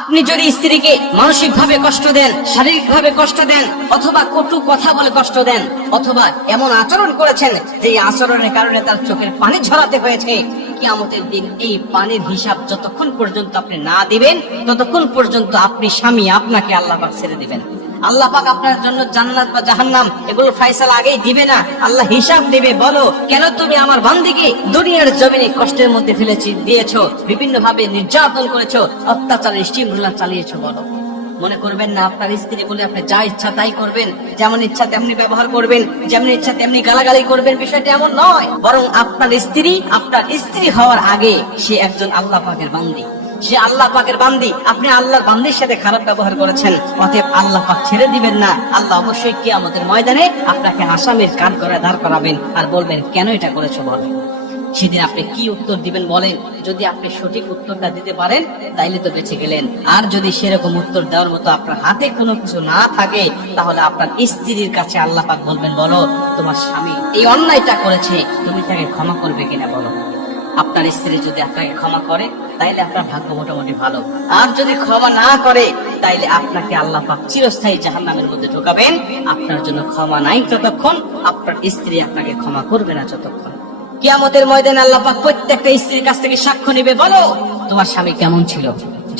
আপনি যদি স্ত্রীকে মানসিক ভাবে কষ্ট দেন, শারীরিক ভাবে কষ্ট দেন, অথবা কটু কথা বলে কষ্ট দেন, অথবা এমন আচরণ করেছেন যে আচরণের কারণে তার চোখের পানি ঝরাতে হয়েছে, কিয়ামতের দিন এই পানির হিসাব যতক্ষণ পর্যন্ত আপনি না দিবেন ততক্ষণ পর্যন্ত আপনি স্বামী আপনাকে আল্লাহ পাক ছেড়ে দিবেন। আল্লাহ পাক আপনার জন্য জান্নাত বা জাহান্নাম এগুলো ফয়সালা আগেই দিবে না, আল্লাহ হিসাব দিবে। বলো, কেন তুমি আমার বান্দিকে দুনিয়ার জমিনে কষ্টের মধ্যে ফেলেছি দিয়েছো, বিভিন্ন ভাবে নির্যাতন করেছো, অত্যাচার স্টিমুলা চালিয়েছো? বলো, মনে করবেন না আপনার স্ত্রী বলে আপনি যা ইচ্ছা তাই করবেন, যেমন ইচ্ছা তেমনি ব্যবহার করবেন, যেমন ইচ্ছা তেমনি গালাগালি করবেন? বিষয়টা এমন নয়, বরং আপনার স্ত্রী হওয়ার আগে সে একজন আল্লাহ পাকের বান্দি, সে আল্লাহ পাকের বান্দি। আপনি আল্লাহর বান্দির সাথে খারাপ ব্যবহার করেছেন, অতএব আল্লাহ পাক ছেড়ে দিবেন না। আল্লাহ অবশ্যই কিয়ামতের ময়দানে আপনাকে আসামির কান করে দাঁড় করাবেন আর বলবেন কেন এটা করেছো বলো। সেদিন আপনি কি উত্তর দিবেন বলেন? যদি আপনি সঠিক উত্তরটা দিতে পারেন তাইলে তো বেঁচে গেলেন, আর যদি সেরকম উত্তর দেওয়ার মতো আপনার হাতে কোনো কিছু না থাকে তাহলে আপনার স্ত্রীর কাছে আল্লাহ পাক বলবেন, বলো তোমার স্বামী এই অন্যায়টা করেছে, তুমি তাকে ক্ষমা করবে কিনা বলো। আপনার স্ত্রী যদি আপনাকে ক্ষমা করে তাইলে আপনার ভাগ্য মোটামুটি ভালো, আর যদি ক্ষমা না করে তাইলে আপনাকে আল্লাহ পাক চিরস্থায়ী জাহান্নামের মধ্যে ঢোকাবেন। আপনার জন্য ক্ষমা নাই ততক্ষণ, আপনার স্ত্রী আপনাকে ক্ষমা করবে না যতক্ষণ। কিয়ামতের ময়দানে আল্লাহ পাক প্রত্যেকটা স্ত্রীর কাছ থেকে সাক্ষ্য নেবে, বলো তোমার স্বামী কেমন ছিল।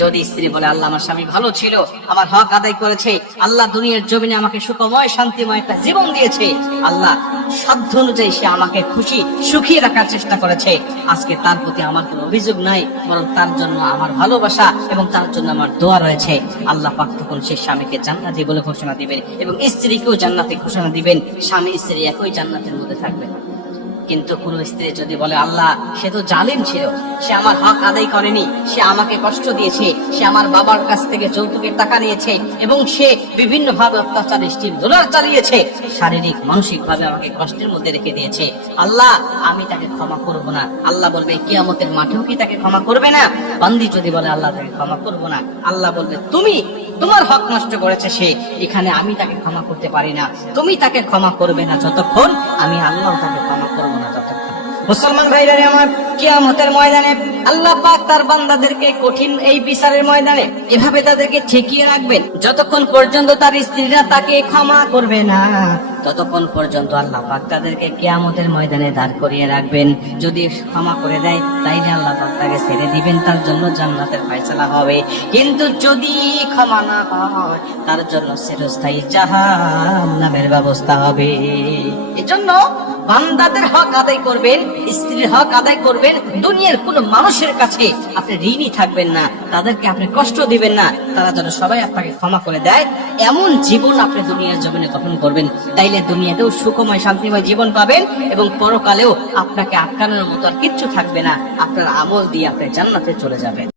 যদি স্ত্রী বলে আল্লাহ আমার স্বামী ভালো ছিল, আমার হক আদায় করেছে, আল্লাহ দুনিয়ার জমিনে আমাকে সুখময় শান্তিময় একটা জীবন দিয়েছে, আল্লাহ সাধ্য অনুযায়ী সে আমাকে খুশি সুখী রাখার চেষ্টা করেছে, আজকে তার প্রতি আমার কোনো অভিযোগ নাই, বরং তার জন্য আমার ভালোবাসা এবং তার জন্য আমার দোয়া রয়েছে, আল্লাহ পাক তখন সে স্বামীকে জান্নাতি বলে ঘোষণা দিবেন এবং স্ত্রীকেও জান্নাতি ঘোষণা দিবেন। স্বামী স্ত্রী একই জান্নাতের মধ্যে থাকবে। কিন্তু কোন স্ত্রী যদি বলে আল্লাহ সে তো জালিম ছিল, সে আমার হক আদায় করেনি, সে আমাকে কষ্ট দিয়েছে, সে আমার বাবার কাছ থেকে যৌতুকের টাকা নিয়েছে এবং সে বিভিন্ন ভাবে অত্যাচার ডলার চালিয়েছে, শারীরিক মানসিক ভাবে আমাকে কষ্টের মধ্যে রেখে দিয়েছে, আল্লাহ আমি তাকে ক্ষমা করব না। আল্লাহ বলবে কিয়ামতের মাঠেও কি তাকে ক্ষমা করবে না? বান্দি যদি বলে আল্লাহ তাকে ক্ষমা করব না, আল্লাহ বলবে তোমার হক নষ্ট করেছে সে, এখানে আমি তাকে ক্ষমা করতে পারি না, তুমি তাকে ক্ষমা করবে না যতক্ষণ, আমি আল্লাহ তাকে ক্ষমা করবো না ততক্ষণ। মুসলমান ভাইরা আমার, কিয়ামতের ময়দানে আল্লাহ পাক তার বান্দাদেরকে কঠিন এই বিচারের ময়দানে এভাবে তাদেরকে ঠেকিয়ে রাখবেন যতক্ষণ পর্যন্ত তার স্ত্রীরা তাকে ক্ষমা করবে না, ততক্ষণ পর্যন্ত আল্লাহ পাক তাদেরকে কিয়ামতের ময়দানে দাঁড় করিয়ে রাখবেন। যদি ক্ষমা করে দেয় তাইলে আল্লাহ পাক তাকে ছেড়ে দিবেন, তার জন্য জান্নাতের ফয়সালা হবে। কিন্তু যদি ক্ষমা না হয় তার জন্য চিরস্থায়ী জাহান্নামের ব্যবস্থা হবে। এজন্য বান্দাদের হক আদায় করবেন, স্ত্রীর হক আদায় করবেন, দুনিয়ার কোন মানুষের কাছে আপনি ঋণী থাকবেন না, তাদেরকে আপনি কষ্ট দিবেন না, তারা যেন সবাই আপনাকে ক্ষমা করে দেয়, এমন জীবন আপনি দুনিয়ার জমিনে গঠন করবেন। তাইলে দুনিয়াতেও সুখময় শান্তিময় জীবন পাবেন এবং পরকালেও আপনাকে আটকানোর মতো আর কিচ্ছু থাকবে না, আপনার আমল দিয়ে আপনি জান্নাতে চলে যাবেন।